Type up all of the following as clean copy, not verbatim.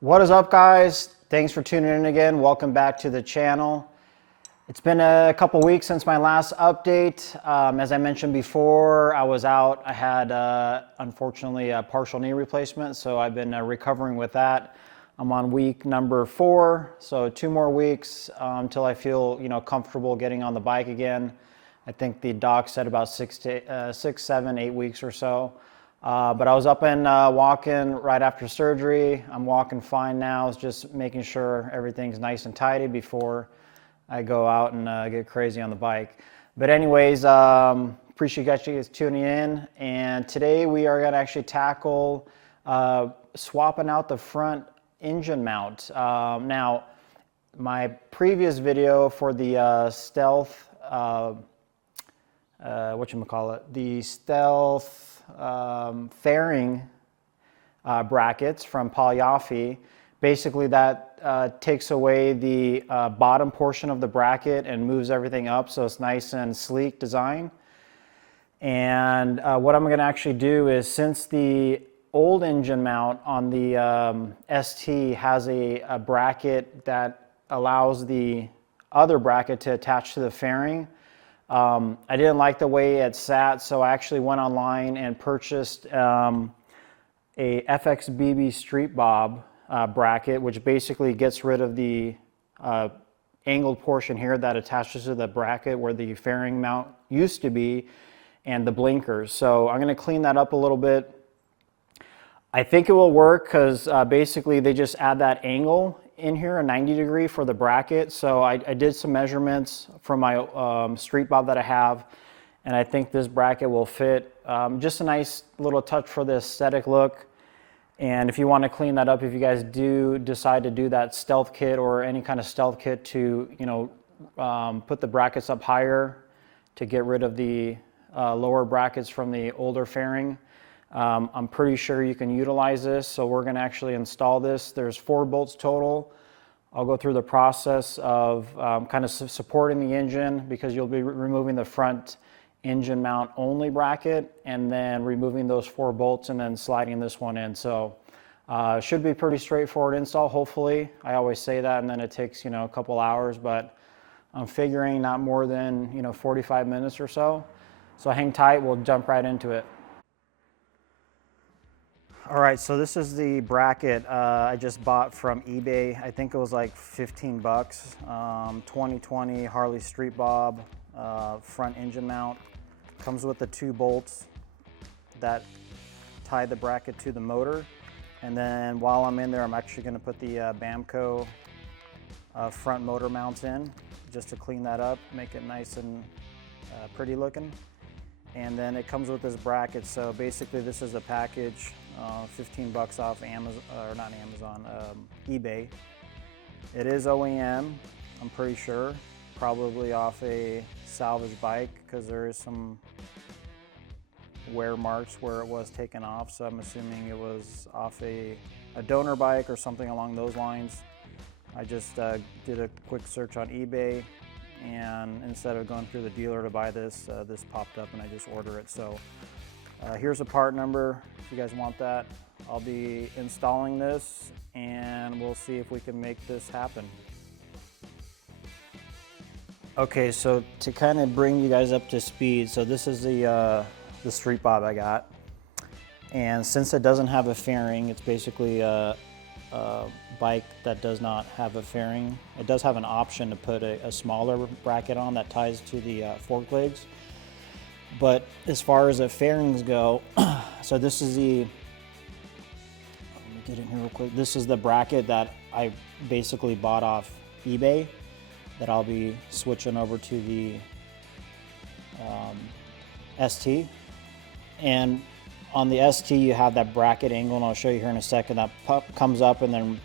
What is up, guys? Thanks for tuning in again. Welcome back to the channel. It's been a couple weeks since my last update. As I mentioned before, I was out. I had, unfortunately, a partial knee replacement, so I've been recovering with that. I'm on week number 4, so 2 more weeks until I feel, comfortable getting on the bike again. I think the doc said about 6, 7, 8 weeks or so. But I was up and walking right after surgery. I'm walking fine now. It's just making sure everything's nice and tidy before I go out and get crazy on the bike. But anyways, appreciate you guys tuning in. And today we are going to actually tackle swapping out the front engine mount. Now, my previous video for the Stealth, the Stealth fairing brackets from Polyafi. Basically, that takes away the bottom portion of the bracket and moves everything up, so it's nice and sleek design. And what I'm going to actually do is, since the old engine mount on the ST has a bracket that allows the other bracket to attach to the fairing, I didn't like the way it sat, so I actually went online and purchased a FXBB Street Bob bracket, which basically gets rid of the angled portion here that attaches to the bracket where the fairing mount used to be, and the blinkers. So I'm going to clean that up a little bit. I think it will work because basically they just add that angle in here, a 90-degree for the bracket. So I did some measurements from my Street Bob that I have, and I think this bracket will fit. Just a nice little touch for the aesthetic look. And if you want to clean that up, if you guys do decide to do that Stealth kit or any kind of Stealth kit to, put the brackets up higher to get rid of the lower brackets from the older fairing, I'm pretty sure you can utilize this. So we're going to actually install this. There's 4 bolts total. I'll go through the process of kind of supporting the engine, because you'll be removing the front engine mount only bracket and then removing those 4 bolts and then sliding this one in. So should be pretty straightforward install, hopefully. I always say that, and then it takes a couple hours, but I'm figuring not more than 45 minutes or so. So hang tight, we'll jump right into it. All right, so this is the bracket I just bought from eBay. I think it was like 15 bucks. 2020 Harley Street Bob front engine mount. Comes with the 2 bolts that tie the bracket to the motor. And then while I'm in there, I'm actually going to put the Bamco front motor mounts in, just to clean that up, make it nice and pretty looking. And then it comes with this bracket. So basically this is a package, 15 bucks off Amazon, or not Amazon, eBay. It is OEM, I'm pretty sure. Probably off a salvage bike, because there is some wear marks where it was taken off. So I'm assuming it was off a donor bike or something along those lines. I just did a quick search on eBay, and instead of going through the dealer to buy this, this popped up and I just order it. So here's a part number if you guys want that. I'll be installing this and we'll see if we can make this happen. Okay, so to kind of bring you guys up to speed, so this is the Street Bob I got. And since it doesn't have a fairing, it's basically a bike that does not have a fairing. It does have an option to put a smaller bracket on that ties to the fork legs. But as far as the fairings go, so this is the, let me get in here real quick. This is the bracket that I basically bought off eBay that I'll be switching over to the ST. And on the ST you have that bracket angle, and I'll show you here in a second. That comes up and then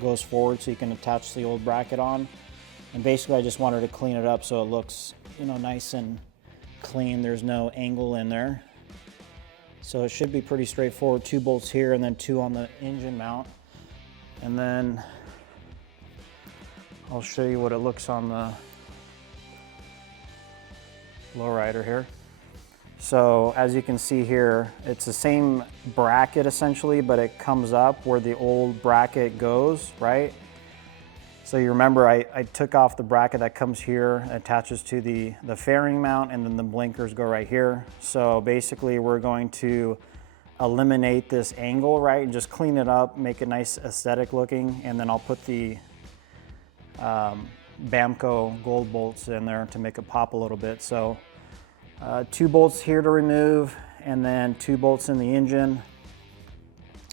goes forward so you can attach the old bracket on. And basically I just wanted to clean it up so it looks nice and clean. There's no angle in there. So it should be pretty straightforward. 2 bolts here and then 2 on the engine mount. And then I'll show you what it looks on the Low Rider here. So as you can see here, it's the same bracket essentially, but it comes up where the old bracket goes, right? So you remember I took off the bracket that comes here, attaches to the fairing mount, and then the blinkers go right here. So basically we're going to eliminate this angle, right, and just clean it up, make it nice aesthetic looking, and then I'll put the Bamco gold bolts in there to make it pop a little bit. So 2 bolts here to remove, and then 2 bolts in the engine.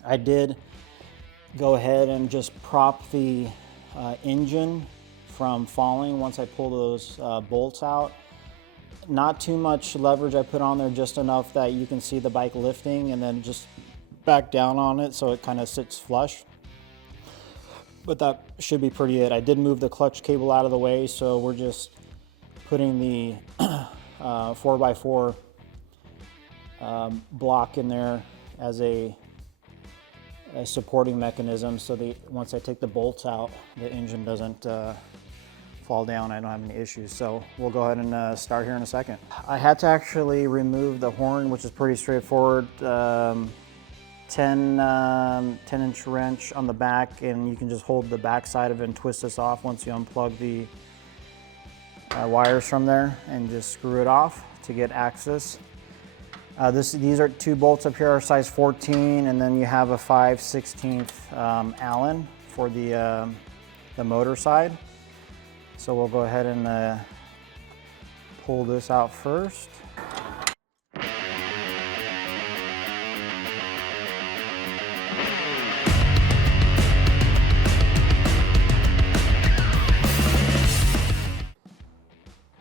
I did go ahead and just prop the engine from falling once I pull those bolts out. Not too much leverage I put on there, just enough that you can see the bike lifting, and then just back down on it so it kind of sits flush. But that should be pretty it. I did move the clutch cable out of the way, so we're just putting the 4x4 block in there as a supporting mechanism, so once I take the bolts out, the engine doesn't fall down. I don't have any issues. So we'll go ahead and start here in a second. I had to actually remove the horn, which is pretty straightforward. 10-inch wrench on the back, and you can just hold the back side of it and twist this off once you unplug the wires from there, and just screw it off to get access. These are 2 bolts up here are size 14, and then you have a 5/16 Allen for the motor side. So we'll go ahead and pull this out first.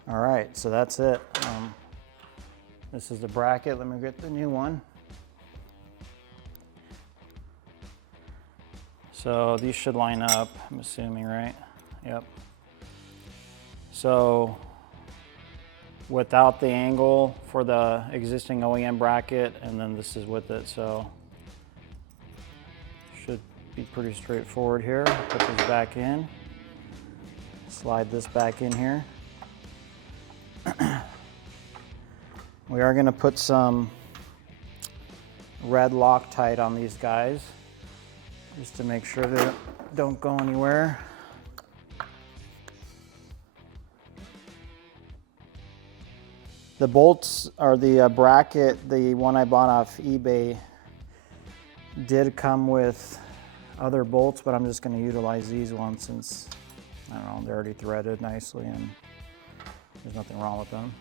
All right, so that's it. This is the bracket. Let me get the new one. So these should line up, I'm assuming, right? Yep. So without the angle for the existing OEM bracket, and then this is with it, so should be pretty straightforward here. Put this back in, slide this back in here. We are going to put some red Loctite on these guys just to make sure they don't go anywhere. The bolts, or the bracket, the one I bought off eBay, did come with other bolts, but I'm just going to utilize these ones since, I don't know, they're already threaded nicely and there's nothing wrong with them.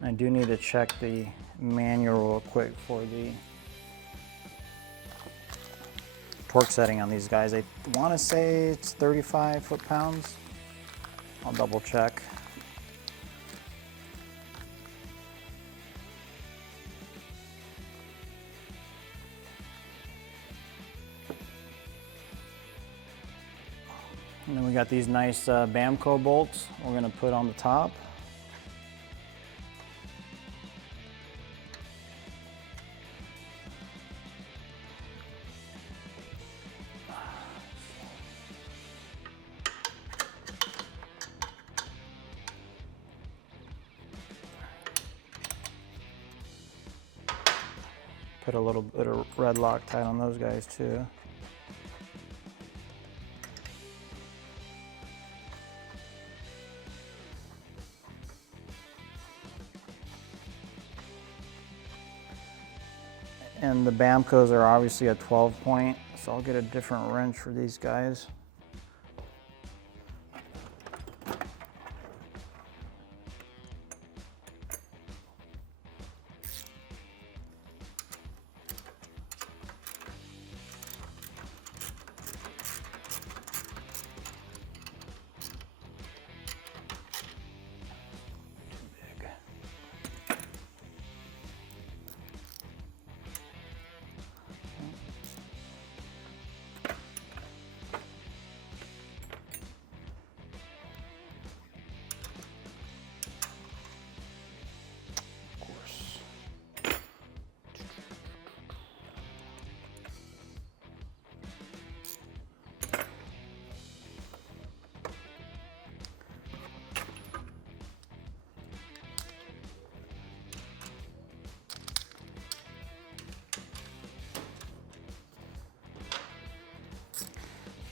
I do need to check the manual real quick for the torque setting on these guys. I want to say it's 35 foot-pounds. I'll double check. And then we got these nice Bamco bolts we're going to put on the top. Put a little bit of red Loctite on those guys too. And the Bamcos are obviously a 12 point, so I'll get a different wrench for these guys.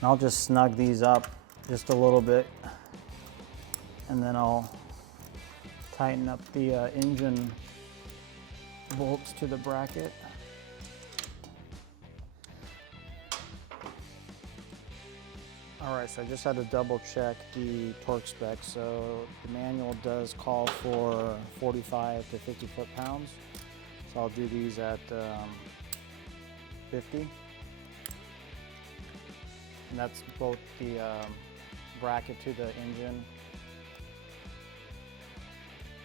I'll just snug these up just a little bit, and then I'll tighten up the engine bolts to the bracket. All right, so I just had to double check the torque spec. So the manual does call for 45 to 50 foot-pounds. So I'll do these at 50. And that's both the bracket to the engine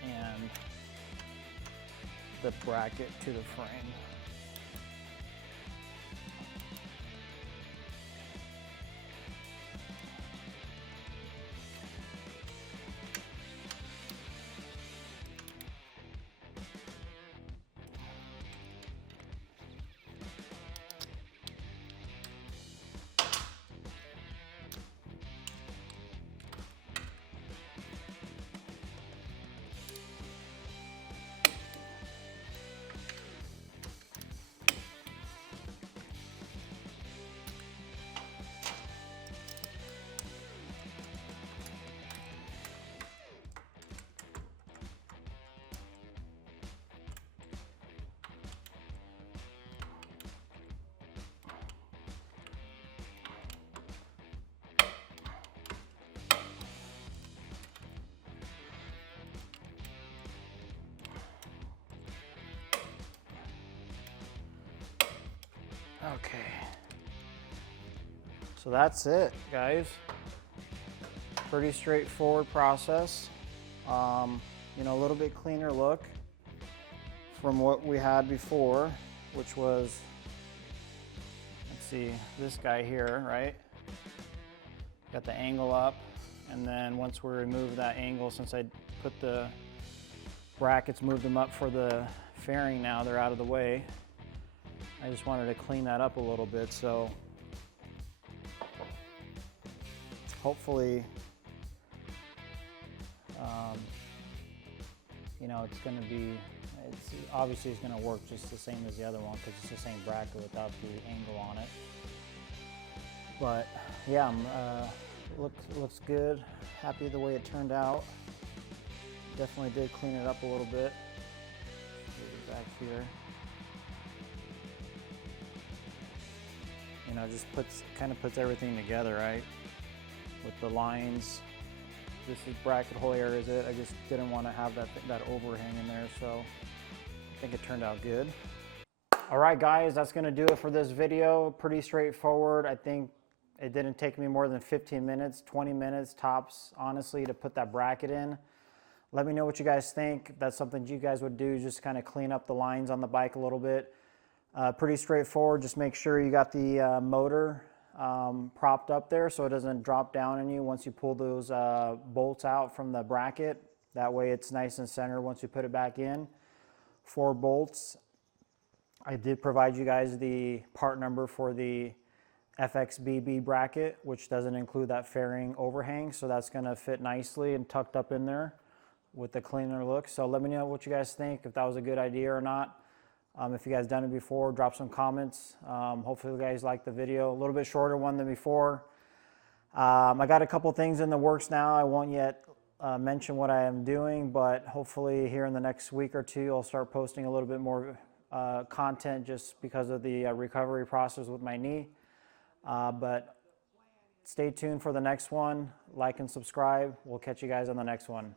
and the bracket to the frame. Okay, so that's it, guys. Pretty straightforward process. You know, a little bit cleaner look from what we had before, which was, let's see, this guy here, right? Got the angle up, and then once we remove that angle, since I put the brackets, moved them up for the fairing, now they're out of the way. I just wanted to clean that up a little bit, so hopefully, you know, it's going to be, obviously it's going to work just the same as the other one because it's the same bracket without the angle on it. But yeah, looks good. Happy the way it turned out. Definitely did clean it up a little bit. Get it back here. You know, just kind of puts everything together, right? With the lines. This is bracket hole area, is it? I just didn't want to have that overhang in there, so I think it turned out good. All right, guys, that's going to do it for this video. Pretty straightforward. I think it didn't take me more than 15 minutes, 20 minutes tops, honestly, to put that bracket in. Let me know what you guys think. If that's something you guys would do, just kind of clean up the lines on the bike a little bit. Pretty straightforward. Just make sure you got the motor propped up there so it doesn't drop down on you once you pull those bolts out from the bracket. That way it's nice and centered once you put it back in. 4 bolts. I did provide you guys the part number for the FXBB bracket, which doesn't include that fairing overhang, so that's going to fit nicely and tucked up in there with the cleaner look. So let me know what you guys think, if that was a good idea or not. If you guys done it before, drop some comments. Hopefully you guys liked the video. A little bit shorter one than before. I got a couple things in the works now. I won't yet mention what I am doing, but hopefully here in the next week or two, I'll start posting a little bit more content just because of the recovery process with my knee. But stay tuned for the next one. Like and subscribe. We'll catch you guys on the next one.